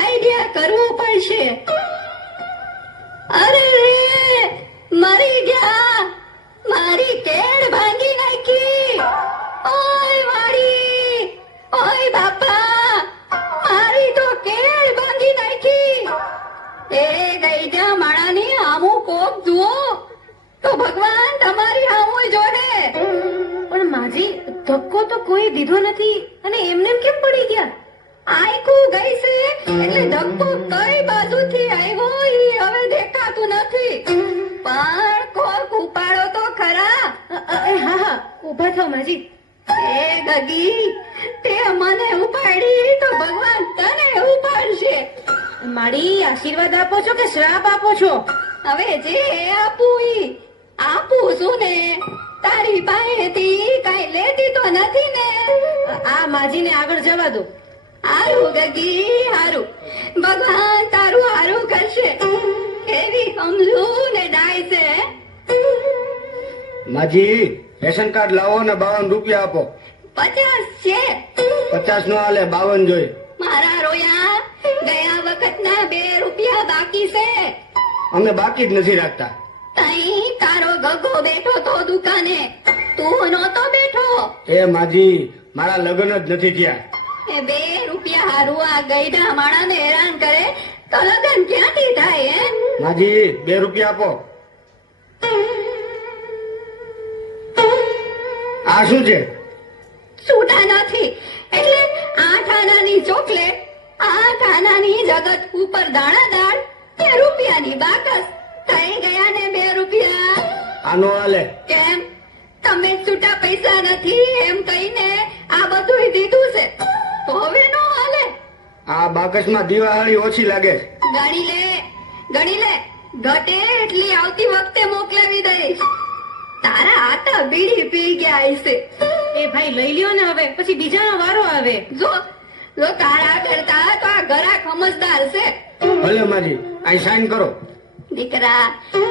Idea કરવો પડશે. અરે રે, મરી ગયા, મારી કેળ ભાંગી નાખી. ઓય વાડી, ઓય બાપા, મારી તો કેળ ભાંગી નાખી. એ ગઈડા માણાની આમું કોક જુઓ તો ભગવાન તમારી આમું જોડે. પણ માજી, ધક્કો તો કોઈ દીધો નથી અને એમને કેમ પડી ગયા? આયકું ગઈ છે એટલે ધક્કો કઈ બાજુથી આવ્યો ઈ હવે દેખાતું નથી. પણ કોક ઉપાડો તો ખરા. હા હા, ઊભા થાઓ માજી. એ ગગી, તે મને ઉપાડી તો ભગવાન તને ઉપાડશે. મારી, આશીર્વાદ આપો છો કે શ્રાપ આપો છો? હવે જે આપું ઈ આપું છું ને. તારી પાસેથી કઈ લેતી તો નથી ને. આ માજીને આગળ જવા દો. હારું ગગી, હારું. ભગવાન તારું હારું કરશે. કેવી સમજુ ને ડાય છે. માજી, રેશન કાર્ડ લાવો ને 52 રૂપિયા આપો. 50 છે. 50 નો હાલે, 52 જોઈએ. મારા રોયા, ગયા વખતના 2 રૂપિયા બાકી છે. અમે બાકી જ નથી રાખતા. તઈ તારો ગગો બેઠો તો દુકાને, તું નહોતો બેઠો. એ માજી, મારા લગ્ન જ નથી થયા. એ 2 રૂપિયા હારું આ ગઈડા માણાને હેરાન કરે તો લગન ક્યાંથી થાય હે? માજી, 2 રૂપિયા આપો. આ શું છે? છૂટા નથી એટલે 8 આનાની ચોકલેટ, 8 આનાની જગત ઉપર દાણાદાર, 2 રૂપિયાની બાકસ. થઈ ગયા ને 2 રૂપિયા. આનો હાલે. કેમ તમે છૂટા પૈસા નથી એમ કહીને આ બધું દીધું છે તો હવે નો હાલે? આ બાકસમાં દિવાળી ઓછી લાગે. ગણી લે, ગણી લે. ઘટે એટલી આવતી વખતે મોકલાવી દઈશ. તારા હાથા બીડી પી ગયા હશે. એ ભાઈ, લઈ લ્યો ને હવે, પછી બીજાનો વારો આવે. જો જો તારા કરતા તો આ ઘરાક સમજદાર છે. ભલે માજી, અહીં સાઈન કરો. દીકરા,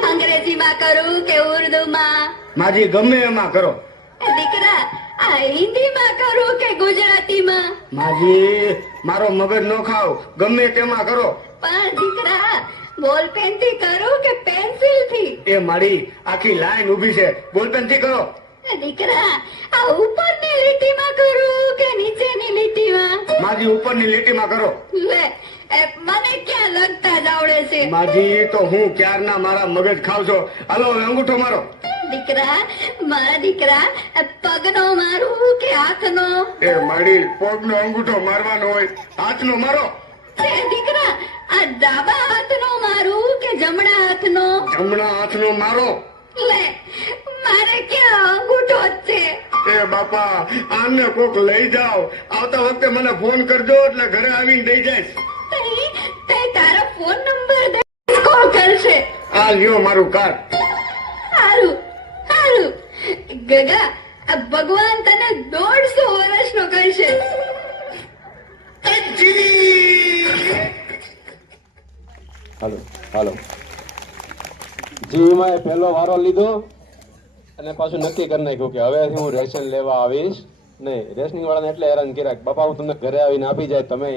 અંગ્રેજીમાં કરું કે ઉર્દુમાં? માજી, ગમે એમાં કરો. દીકરા, આ હિન્દીમાં કરું કે ગુજરાતીમાં? માજી, મારો મગજ નો ખાવ, ગમે તેમાં કરો. પણ દીકરા, બોલપેન થી કરું કે પેન્સિલ થી? એ મારી આખી લાઈન ઊભી છે, બોલપેન થી કરો. દીકરા, આ ઉપરની લીટીમાં કરું કે નીચેની લીટીમાં? માજી, ઉપરની લીટીમાં કરો. લે, મને ક્યાં લગતા જ આવડે છે. માજી, તો હું ક્યારના મારા મગજ ખાવ છો. હાલો હવે અંગૂઠો મારો. દીકરા, મારા દીકરા, પગનો મારું કે હાથનો? એ મારી, પગનો અંગૂઠો મારવાનો હોય, હાથનો મારો. દીકરા, આ ડાબા હાથનો મારું કે જમણા હાથનો? જમણા હાથનો મારો. લે, મારે ક્યાં અંગૂઠો જ છે. એ બાપા, આને કોક લઈ જાઓ. આવતા વખતે મને ફોન કરજો એટલે ઘરે આવીને દઈ જઈશ. તે તારો ફોન નંબર દે, કોલ કરશે. આ લ્યો મારું કાર્ડ. હારું, હારું. ગગા, આ ભગવાન તને 150 વર્ષનો કરશે. હાલો હાલો જીમાં એ પહેલો વારો લીધો અને પાછું નક્કી કરી નાખ્યું કે હવે હું રેશન લેવા આવીશ નહીં. રેશનિંગ વાળાને એટલે હેરાન કર્યા કે બાપા હું તમને ઘરે આવીને આપી જાય, તમે